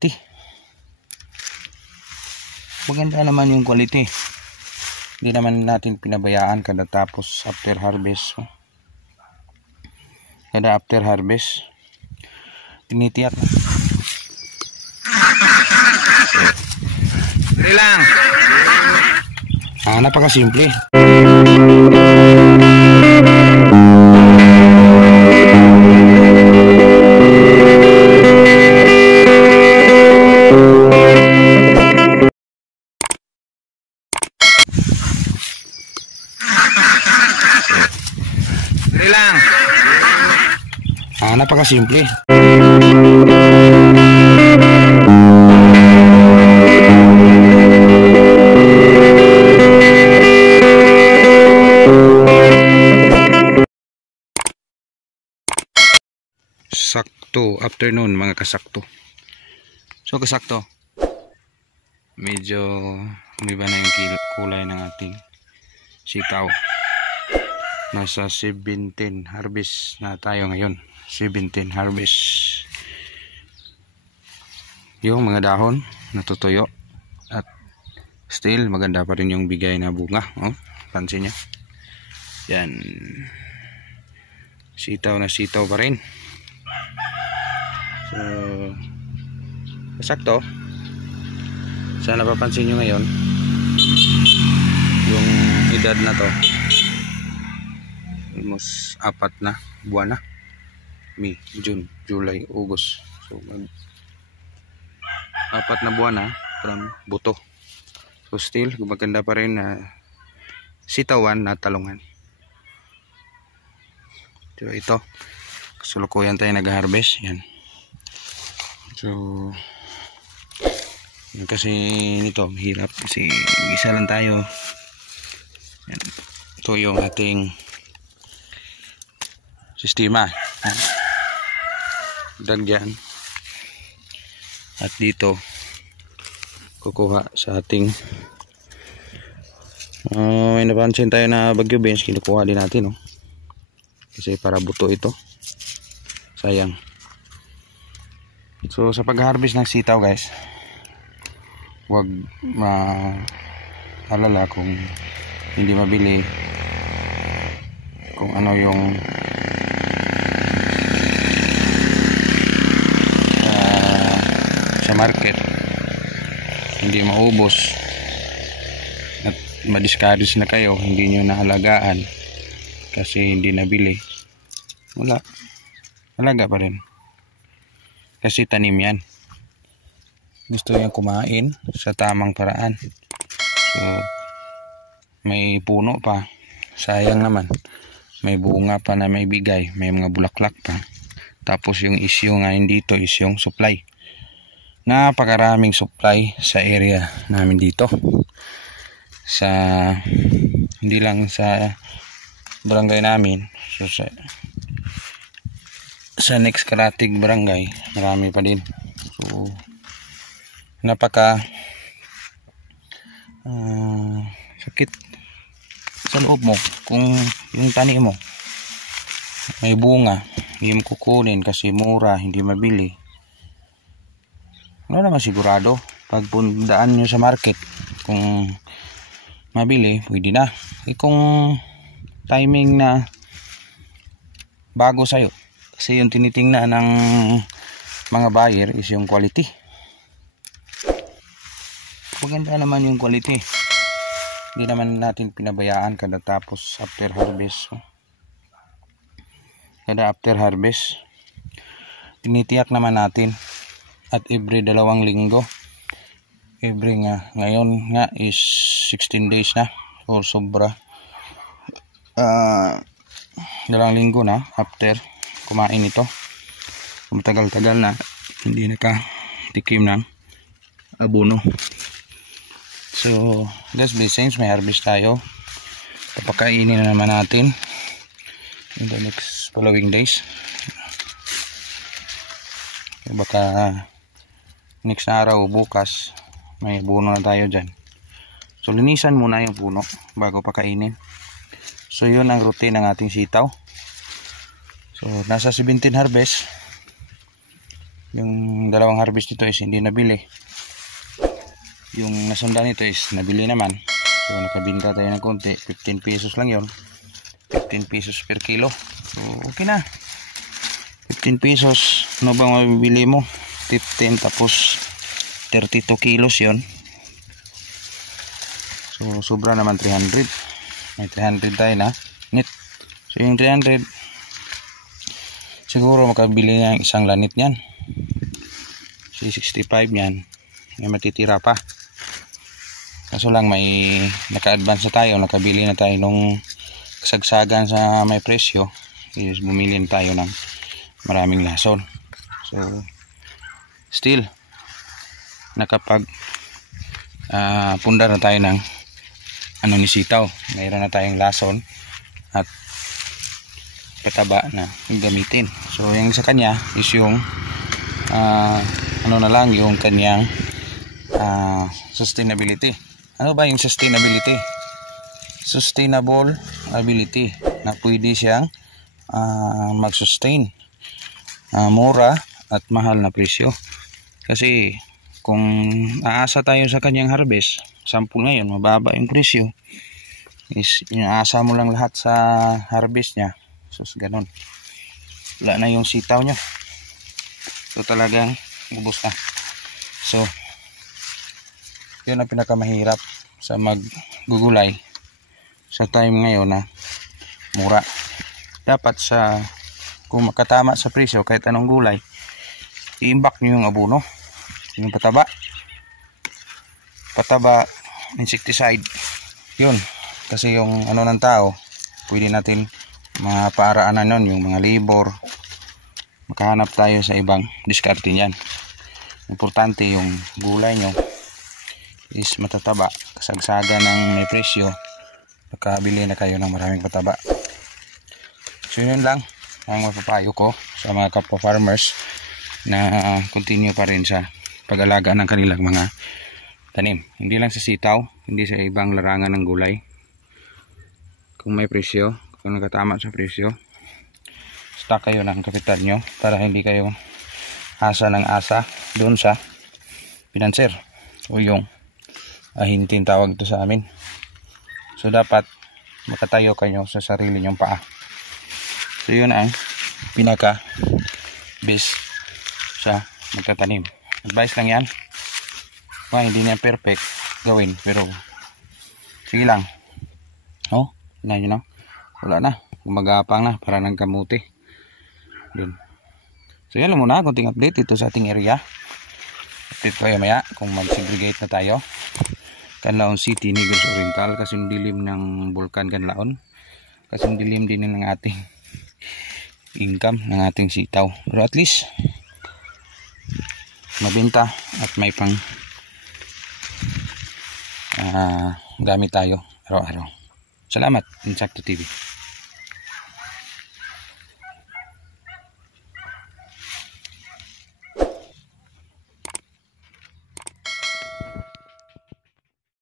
quality. Maganda naman yung quality. Hindi naman natin pinabayaan kada tapos after harvest. Kada after harvest tinitiyak. Dali lang. Napakasimple. Dali lang. Napakasimple. Sakto afternoon mga kasakto. So kasakto, medyo umiba na yung kulay ng ating sitaw. Nasa 17 harvest na tayo ngayon. 17 harvest. Yung mga dahon natutuyo at still maganda pa rin yung bigay na bunga. Pansin nyo yan, sitaw na sitaw pa rin. So sakto, sana papansin nyo ngayon yung edad na to, almost 4 na buwan na. May, June, July, August. So 4 na buwan na from buto. So still maganda pa rin na sitawan na talungan. So ito, kasulukuyan tayo nag-harvest. Yan. So yan, kasi nito mahirap kasi isa lang tayo. Yan. Ito yung ating sistema. Dagyan. At dito kukuha sa ating may napansin tayo na bagyo beans, kinukuha din natin kasi para buto ito, sayang. So sa pag-harvest ng sitaw guys, huwag alala kung hindi mabili, kung ano yung sa market hindi maubos at ma-discourage na kayo, hindi nyo nahalagaan kasi hindi nabili. Wala, halaga pa rin kasi tanim yan, gusto yan kumain sa tamang paraan. So may puno pa, sayang naman, may bunga pa na may bigay, may mga bulaklak pa. Tapos yung issue ngayon dito is yung supply. Napakaraming supply sa area namin dito, sa hindi lang sa barangay namin. So sa next Karatig barangay marami pa din. So napaka sakit sa loob mo kung yung tani mo may bunga, hindi mo kukunin kasi mura, hindi mabili. Wala naman sigurado pag pundaan nyo sa market, kung mabili pwede na. Kung timing na bago sa'yo, kasi yung tinitingnan ng mga buyer is yung quality. Maganda naman yung quality. Hindi naman natin pinabayaan kada tapos after harvest. Kada after harvest tinitiyak naman natin at every 2 linggo. Every ngayon nga is 16 days na, so sobra 2 linggo na after kumain ito. Matagal-tagal na hindi nakatikim ng abono. So God's blessings, may harvest tayo. Papakainin na naman natin in the next following days. Baka next na araw, bukas may abono na tayo dyan. So linisan muna yung puno bago pakainin. So yun ang routine ng ating sitaw. So nasa 17 harvest. Yung dalawang harvest nito is hindi nabili. Yung nasundan nito is nabili naman. So nakabinta tayo ng konti. 15 pesos lang yon, 15 pesos per kilo. So okay na. 15 pesos. Ano bang mabibili mo? 15 tapos 32 kilos yon. So sobra naman 300. May 300 tayo na net. So yung 300 siguro makabili ng isang lanit niyan. So 65 niyan. May matitira pa. Kaso lang may naka-advance na tayo. Nakabili na tayo nung kasagsagan sa may presyo. Is bumili na tayo ng maraming lason. So still nakapag pundar na tayo ng ano ni sitaw. Mayroon na tayong lason at pataba na gamitin. So yung sa kanya is yung ano na lang yung kanyang sustainability. Ano ba yung sustainability? Sustainable ability na pwede siyang mag-sustain mura at mahal na presyo. Kasi kung aasa tayo sa kanyang harvest, sample ngayon mababa yung presyo, is inaasa mo lang lahat sa harvest nya. So ganun, wala na yung sitaw nyo. So talagang ubos na. So yun ang pinakamahirap sa maggugulay sa time ngayon na mura. Dapat sa kung makatama sa presyo kahit anong gulay, i-imbak nyo yung abono, yung pataba, insecticide yun. Kasi yung ano ng tao, pwede natin mapaaraanan nun, yung mga labor. Makahanap tayo sa ibang diskarte niyan. Importante yung gulay nyo is matataba, kasagsaga ng may presyo, makabili na kayo ng maraming pataba. So yun lang ang mapapayo ko sa mga kapwa farmers na continue pa rin sa pag-alaga ng kanilang mga tanim. Hindi lang sa sitaw, hindi sa ibang larangan ng gulay. Kung may presyo, kung nakatama sa presyo, stock kayo ng kapital nyo para hindi kayo asa ng asa doon sa pinanser o yung ahintin tawag to sa amin. So dapat makatayo kayo sa sarili nyong paa. So yun ang pinaka best sa magtatanim. Advice lang yan. Hindi na perfect gawin, pero sige lang. Wala na, gumagapang na para ng kamuti dun. So yan lang muna, konting update ito sa ating area. Update ko maya kung mag-segregate na tayo. Canlaon City, Negros Oriental, kasi dilim ng Bulkan Canlaon, kasi dilim din ng ating income ng ating sitaw, pero at least mabenta at may pang gamit tayo araw-araw. Salamat, Insakto TV.